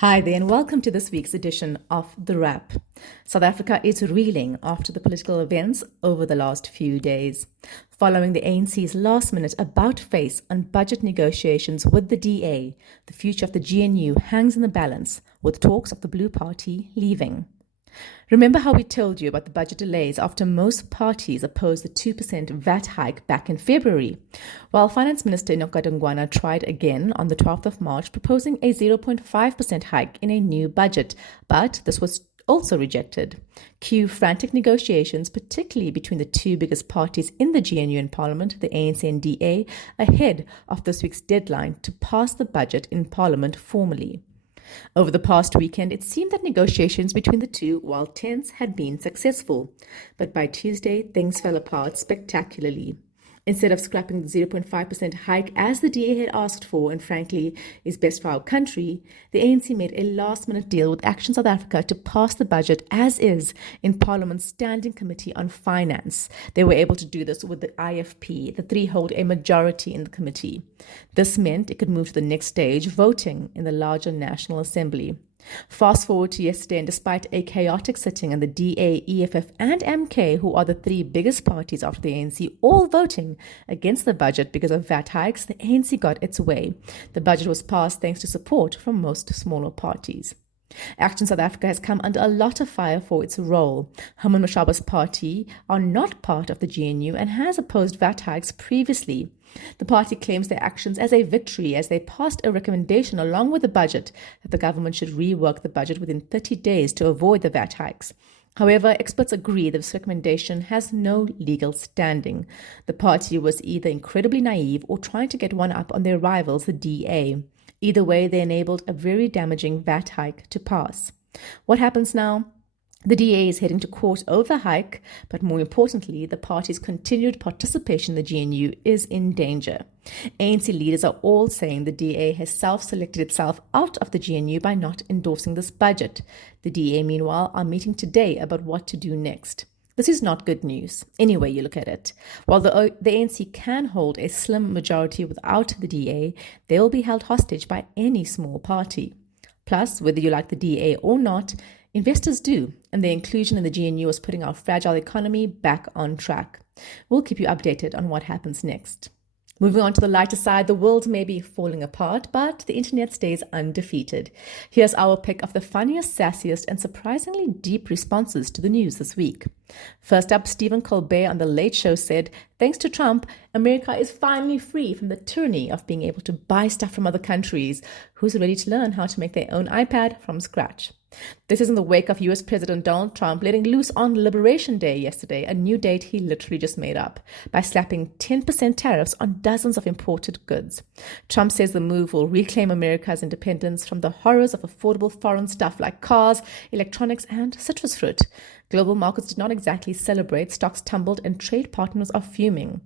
Hi there, and welcome to this week's edition of The Wrap. South Africa is reeling after the political events over the last few days. Following the ANC's last-minute about-face on budget negotiations with the DA, the future of the GNU hangs in the balance, with talks of the Blue Party leaving. Remember how we told you about the budget delays after most parties opposed the 2% VAT hike back in February? While Finance Minister Enoch Godongwana tried again on the 12th of March, proposing a 0.5% hike in a new budget, but this was also rejected. Cue frantic negotiations, particularly between the two biggest parties in the GNU in Parliament, the ANC and DA, ahead of this week's deadline to pass the budget in Parliament formally. Over the past weekend, it seemed that negotiations between the two, while tense, had been successful. But by Tuesday, things fell apart spectacularly. Instead of scrapping the 0.5% hike as the DA had asked for, and frankly is best for our country, the ANC made a last-minute deal with Action South Africa to pass the budget as is in Parliament's Standing Committee on Finance. They were able to do this with the IFP. The three hold a majority in the committee. This meant it could move to the next stage, voting in the larger National Assembly. Fast forward to yesterday, and despite a chaotic sitting and the DA, EFF and MK, who are the three biggest parties after the ANC, all voting against the budget because of VAT hikes, the ANC got its way. The budget was passed thanks to support from most smaller parties. Action South Africa has come under a lot of fire for its role. Herman Mashaba's party are not part of the GNU and has opposed VAT hikes previously. The party claims their actions as a victory as they passed a recommendation along with the budget that the government should rework the budget within 30 days to avoid the VAT hikes. However, experts agree that this recommendation has no legal standing. The party was either incredibly naive or trying to get one up on their rivals, the DA. Either way, they enabled a very damaging VAT hike to pass. What happens now? The DA is heading to court over the hike, but more importantly, the party's continued participation in the GNU is in danger. ANC leaders are all saying the DA has self-selected itself out of the GNU by not endorsing this budget. The DA, meanwhile, are meeting today about what to do next. This is not good news, any way you look at it. While the ANC can hold a slim majority without the DA, they will be held hostage by any small party. Plus, whether you like the DA or not, investors do, and their inclusion in the GNU is putting our fragile economy back on track. We'll keep you updated on what happens next. Moving on to the lighter side, the world may be falling apart, but the internet stays undefeated. Here's our pick of the funniest, sassiest, and surprisingly deep responses to the news this week. First up, Stephen Colbert on The Late Show said, "Thanks to Trump, America is finally free from the tyranny of being able to buy stuff from other countries. Who's ready to learn how to make their own iPad from scratch?" This is in the wake of US President Donald Trump letting loose on Liberation Day yesterday, a new date he literally just made up, by slapping 10% tariffs on dozens of imported goods. Trump says the move will reclaim America's independence from the horrors of affordable foreign stuff like cars, electronics, and citrus fruit. Global markets did not exactly celebrate, stocks tumbled, and trade partners are fuming.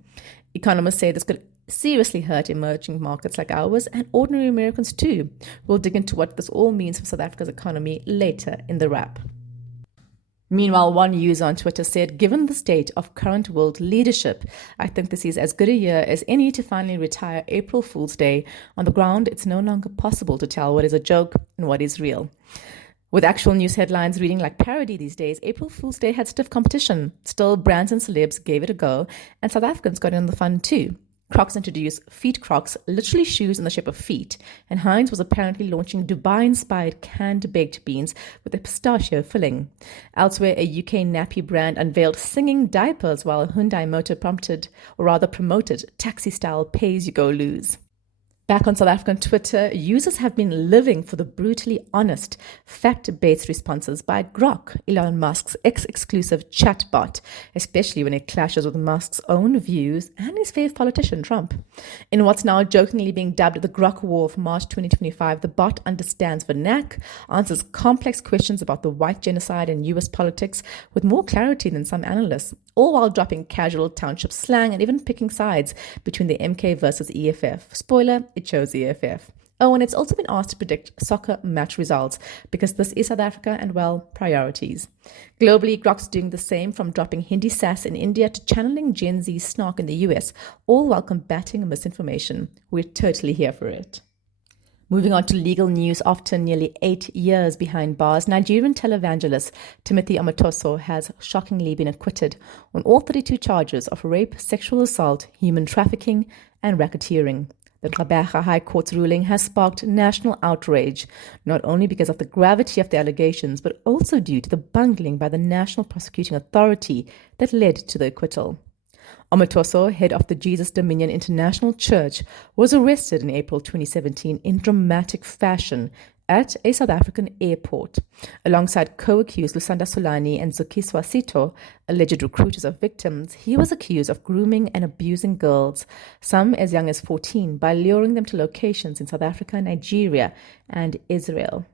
Economists say this could seriously hurt emerging markets like ours and ordinary Americans too. We'll dig into what this all means for South Africa's economy later in the wrap. Meanwhile, one user on Twitter said, "Given the state of current world leadership, I think this is as good a year as any to finally retire April Fool's Day. On the ground, it's no longer possible to tell what is a joke and what is real." With actual news headlines reading like parody these days, April Fool's Day had stiff competition. Still, brands and celebs gave it a go, and South Africans got in on the fun too. Crocs introduced Feet Crocs, literally shoes in the shape of feet, and Heinz was apparently launching Dubai-inspired canned baked beans with a pistachio filling. Elsewhere, a UK nappy brand unveiled singing diapers, while Hyundai Motor promoted taxi-style pay-as-you-go-lose. Back on South African Twitter, users have been living for the brutally honest, fact-based responses by Grok, Elon Musk's ex-exclusive chatbot, especially when it clashes with Musk's own views and his fave politician, Trump. In what's now jokingly being dubbed the Grok War of March 2025, the bot understands vernac, answers complex questions about the white genocide and US politics with more clarity than some analysts, all while dropping casual township slang and even picking sides between the MK versus EFF. Spoiler, it chose EFF. Oh, and it's also been asked to predict soccer match results because this is South Africa and, well, priorities. Globally, Grok's doing the same, from dropping Hindi sass in India to channeling Gen Z snark in the US, all while combating misinformation. We're totally here for it. Moving on to legal news, after nearly 8 years behind bars, Nigerian televangelist Timothy Omotoso has shockingly been acquitted on all 32 charges of rape, sexual assault, human trafficking, and racketeering. The Gqeberha High Court's ruling has sparked national outrage, not only because of the gravity of the allegations, but also due to the bungling by the National Prosecuting Authority that led to the acquittal. Omotoso, head of the Jesus Dominion International Church, was arrested in April 2017 in dramatic fashion at a South African airport. Alongside co-accused Lusanda Solani and Zukiswa Sito, alleged recruiters of victims, he was accused of grooming and abusing girls, some as young as 14, by luring them to locations in South Africa, Nigeria, and Israel.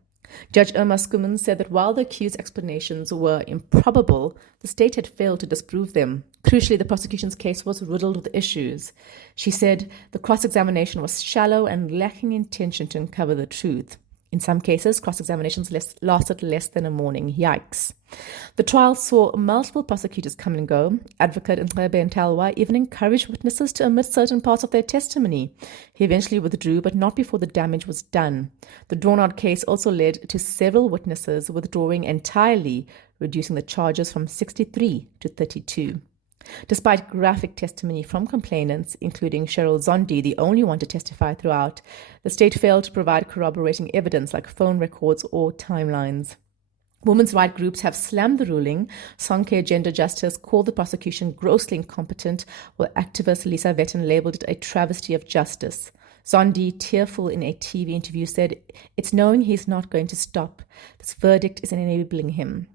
Judge Irma Skuman said that while the accused explanations were improbable, the state had failed to disprove them. Crucially, the prosecution's case was riddled with issues. She said the cross-examination was shallow and lacking intention to uncover the truth. In some cases, cross-examinations lasted less than a morning. Yikes. The trial saw multiple prosecutors come and go. Advocate Cwecwe and Talwa even encouraged witnesses to omit certain parts of their testimony. He eventually withdrew, but not before the damage was done. The drawn-out case also led to several witnesses withdrawing entirely, reducing the charges from 63 to 32. Despite graphic testimony from complainants, including Cheryl Zondi, the only one to testify throughout, the state failed to provide corroborating evidence like phone records or timelines. Women's rights groups have slammed the ruling. Sonke Gender Justice called the prosecution grossly incompetent, while activist Lisa Vetten labeled it a travesty of justice. Zondi, tearful in a TV interview, said, "It's knowing he's not going to stop. This verdict is enabling him."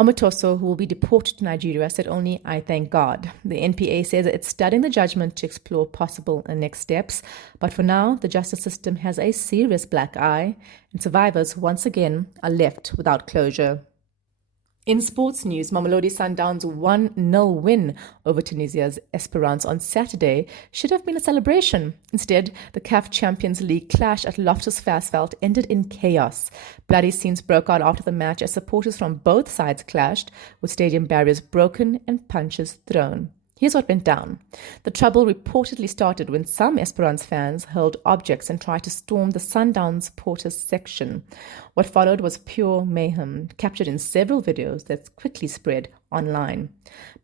Omotoso, who will be deported to Nigeria, said only, "I thank God." The NPA says it's studying the judgment to explore possible next steps, but for now, the justice system has a serious black eye, and survivors once again are left without closure. In sports news, Mamelodi Sundowns' 1-0 win over Tunisia's Esperance on Saturday should have been a celebration. Instead, the CAF Champions League clash at Loftus ended in chaos. Bloody scenes broke out after the match as supporters from both sides clashed, with stadium barriers broken and punches thrown. Here's what went down. The trouble reportedly started when some Esperance fans hurled objects and tried to storm the Sundowns supporters section. What followed was pure mayhem, captured in several videos that quickly spread online.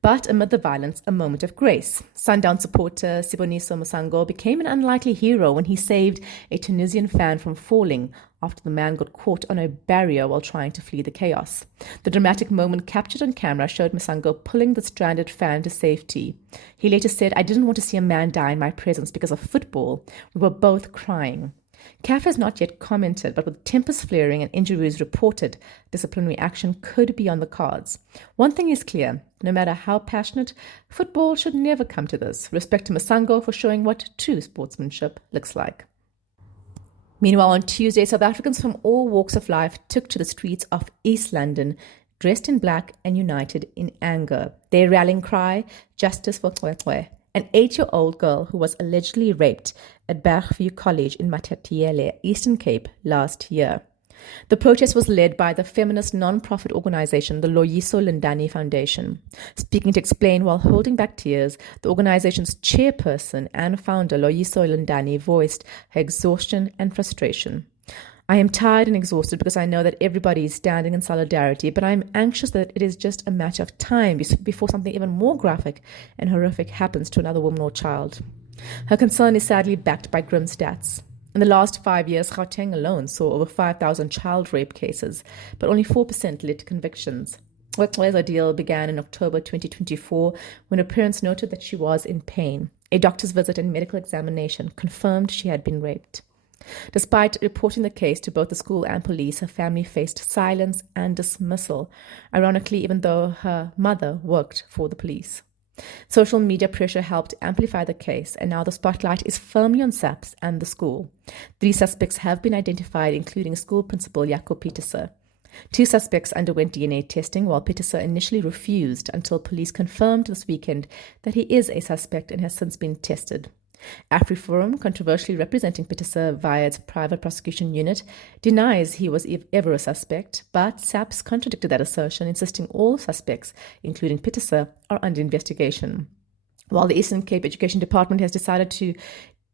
But amid the violence, a moment of grace. Sundown supporter Siboniso Musango became an unlikely hero when he saved a Tunisian fan from falling after the man got caught on a barrier while trying to flee the chaos. The dramatic moment captured on camera showed Musango pulling the stranded fan to safety. He later said, "I didn't want to see a man die in my presence because of football. We were both crying." CAF has not yet commented, but with tempers flaring and injuries reported, disciplinary action could be on the cards. One thing is clear, no matter how passionate, football should never come to this. Respect to Musango for showing what true sportsmanship looks like. Meanwhile, on Tuesday, South Africans from all walks of life took to the streets of East London, dressed in black and united in anger. Their rallying cry, "Justice for Cwecwe," an 8-year-old girl who was allegedly raped at Bergview College in Matatiele, Eastern Cape, last year. The protest was led by the feminist non-profit organization, the Loyiso Lindani Foundation. Speaking to explain while holding back tears, the organization's chairperson and founder, Loyiso Lindani, voiced her exhaustion and frustration. "I am tired and exhausted because I know that everybody is standing in solidarity, but I am anxious that it is just a matter of time before something even more graphic and horrific happens to another woman or child." Her concern is sadly backed by grim stats. In the last 5 years, Gauteng alone saw over 5,000 child rape cases, but only 4% led to convictions. Cwecwe's ordeal began in October 2024 when her parents noted that she was in pain. A doctor's visit and medical examination confirmed she had been raped. Despite reporting the case to both the school and police, her family faced silence and dismissal, ironically, even though her mother worked for the police. Social media pressure helped amplify the case, and now the spotlight is firmly on SAPS and the school. 3 suspects have been identified, including school principal Jaco Pieterse. 2 suspects underwent DNA testing, while Pieterse initially refused until police confirmed this weekend that he is a suspect and has since been tested. AfriForum, controversially representing Pieterse via its private prosecution unit, denies he was ever a suspect, but SAPS contradicted that assertion, insisting all suspects, including Pieterse, are under investigation. While the Eastern Cape Education Department has decided to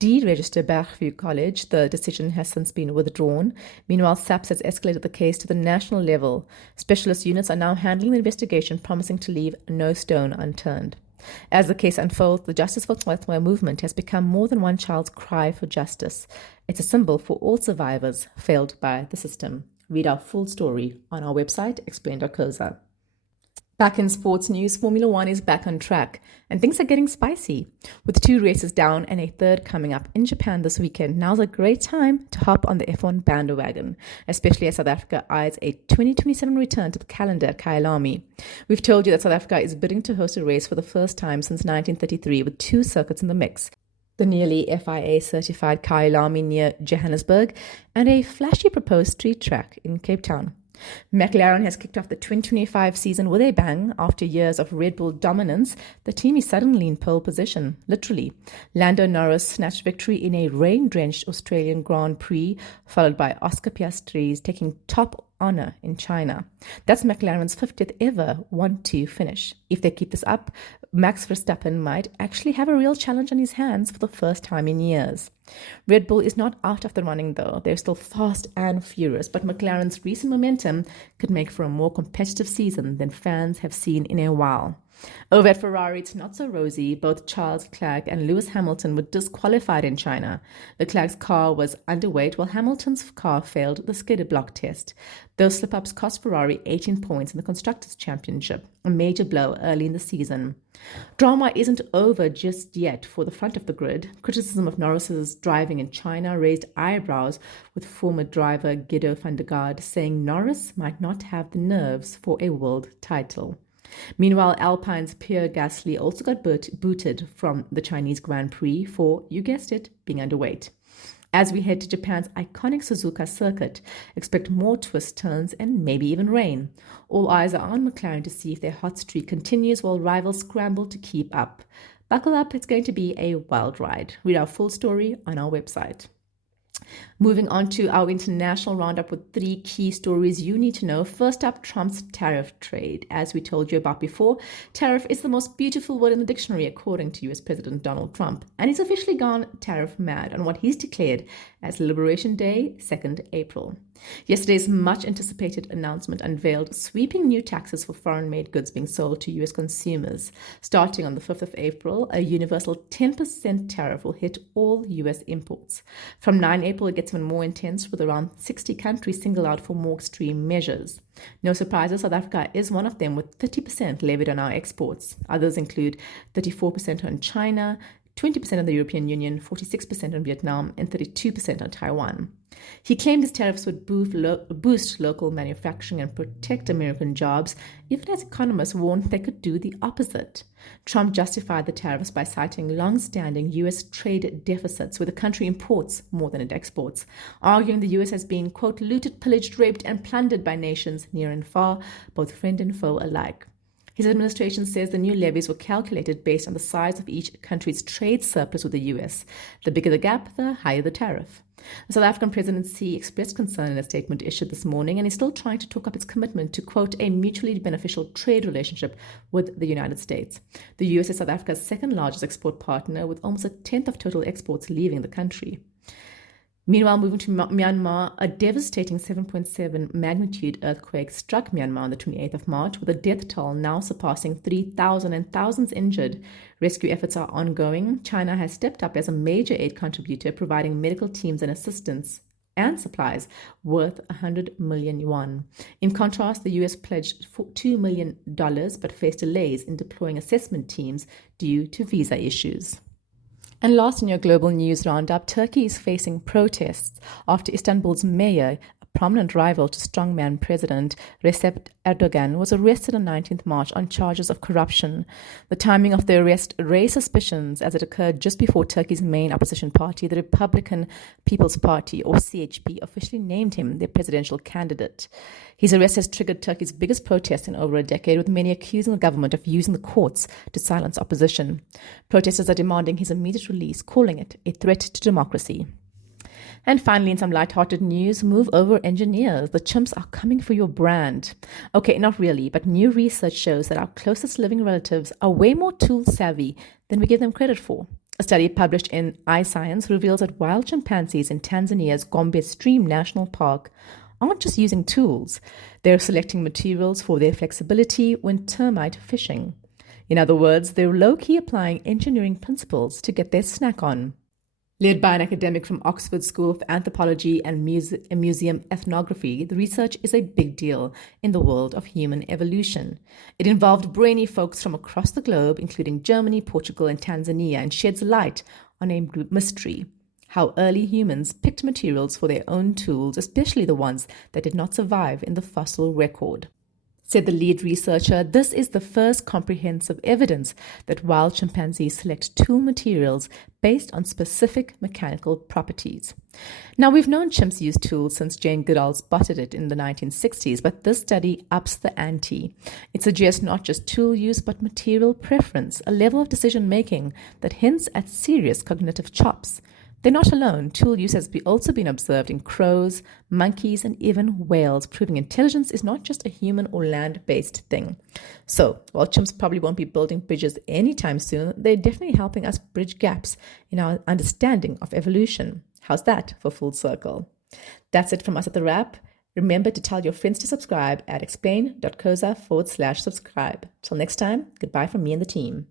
deregister Bergview College. The decision has since been withdrawn. Meanwhile, SAPS has escalated the case to the national level. Specialist units are now handling the investigation, promising to leave no stone unturned. As the case unfolds, the Justice for Cwecwe movement has become more than one child's cry for justice. It's a symbol for all survivors failed by the system. Read our full story on our website, explain.coza. Back in sports news, Formula One is back on track, and things are getting spicy. With 2 races down and a third coming up in Japan this weekend, now's a great time to hop on the F1 bandwagon, especially as South Africa eyes a 2027 return to the calendar at Kyalami. We've told you that South Africa is bidding to host a race for the first time since 1933 with 2 circuits in the mix. The nearly FIA-certified Kyalami near Johannesburg and a flashy proposed street track in Cape Town. McLaren has kicked off the 2025 season with a bang. After years of Red Bull dominance, the team is suddenly in pole position, literally. Lando Norris snatched victory in a rain-drenched Australian Grand Prix, followed by Oscar Piastri taking top honor in China. That's McLaren's 50th ever 1-2 finish. If they keep this up, Max Verstappen might actually have a real challenge on his hands for the first time in years. Red Bull is not out of the running though. They're still fast and furious, but McLaren's recent momentum could make for a more competitive season than fans have seen in a while. Over at Ferrari, it's not so rosy. Both Charles Leclerc and Lewis Hamilton were disqualified in China. Leclerc's car was underweight, while Hamilton's car failed the skid block test. Those slip-ups cost Ferrari 18 points in the Constructors' Championship, a major blow early in the season. Drama isn't over just yet for the front of the grid. Criticism of Norris's driving in China raised eyebrows, with former driver Guido van der Garde saying Norris might not have the nerves for a world title. Meanwhile, Alpine's Pierre Gasly also got booted from the Chinese Grand Prix for, you guessed it, being underweight. As we head to Japan's iconic Suzuka circuit, expect more twists, turns, and maybe even rain. All eyes are on McLaren to see if their hot streak continues while rivals scramble to keep up. Buckle up, it's going to be a wild ride. Read our full story on our website. Moving on to our international roundup with 3 key stories you need to know. First up, Trump's tariff trade. As we told you about before, tariff is the most beautiful word in the dictionary, according to US President Donald Trump. And he's officially gone tariff mad on what he's declared as Liberation Day, 2nd April. Yesterday's much-anticipated announcement unveiled sweeping new taxes for foreign-made goods being sold to U.S. consumers. Starting on the 5th of April, a universal 10% tariff will hit all U.S. imports. From 9 April, it gets even more intense, with around 60 countries singled out for more extreme measures. No surprises, South Africa is one of them, with 30% levied on our exports. Others include 34% on China, 20% on the European Union, 46% on Vietnam, and 32% on Taiwan. He claimed his tariffs would boost local manufacturing and protect American jobs, even as economists warned they could do the opposite. Trump justified the tariffs by citing long-standing U.S. trade deficits, where the country imports more than it exports, arguing the U.S. has been, quote, looted, pillaged, raped, and plundered by nations near and far, both friend and foe alike. His administration says the new levies were calculated based on the size of each country's trade surplus with the U.S. The bigger the gap, the higher the tariff. The South African presidency expressed concern in a statement issued this morning and is still trying to talk up its commitment to, quote, a mutually beneficial trade relationship with the United States. The U.S. is South Africa's second largest export partner, with almost a tenth of total exports leaving the country. Meanwhile, moving to Myanmar, a devastating 7.7 magnitude earthquake struck Myanmar on the 28th of March, with a death toll now surpassing 3,000 and thousands injured. Rescue efforts are ongoing. China has stepped up as a major aid contributor, providing medical teams and assistance and supplies worth 100 million yuan. In contrast, the US pledged $2 million but faced delays in deploying assessment teams due to visa issues. And last in your global news roundup, Turkey is facing protests after Istanbul's mayor, a prominent rival to strongman President Recep Erdogan, was arrested on 19th March on charges of corruption. The timing of the arrest raised suspicions as it occurred just before Turkey's main opposition party, the Republican People's Party, or CHP, officially named him their presidential candidate. His arrest has triggered Turkey's biggest protest in over a decade, with many accusing the government of using the courts to silence opposition. Protesters are demanding his immediate release, calling it a threat to democracy. And finally, in some light-hearted news, move over engineers. The chimps are coming for your brand. Okay, not really, but new research shows that our closest living relatives are way more tool-savvy than we give them credit for. A study published in iScience reveals that wild chimpanzees in Tanzania's Gombe Stream National Park aren't just using tools, they're selecting materials for their flexibility when termite fishing. In other words, they're low-key applying engineering principles to get their snack on. Led by an academic from Oxford School of Anthropology and Museum Ethnography, the research is a big deal in the world of human evolution. It involved brainy folks from across the globe, including Germany, Portugal, and Tanzania, and sheds light on a mystery: how early humans picked materials for their own tools, especially the ones that did not survive in the fossil record. Said the lead researcher, this is the first comprehensive evidence that wild chimpanzees select tool materials based on specific mechanical properties. Now, we've known chimps use tools since Jane Goodall spotted it in the 1960s, but this study ups the ante. It suggests not just tool use, but material preference, a level of decision-making that hints at serious cognitive chops. They're not alone. Tool use has also been observed in crows, monkeys, and even whales, proving intelligence is not just a human or land-based thing. So, while chimps probably won't be building bridges anytime soon, they're definitely helping us bridge gaps in our understanding of evolution. How's that for full circle? That's it from us at The Wrap. Remember to tell your friends to subscribe at explain.coza/subscribe. Till next time, goodbye from me and the team.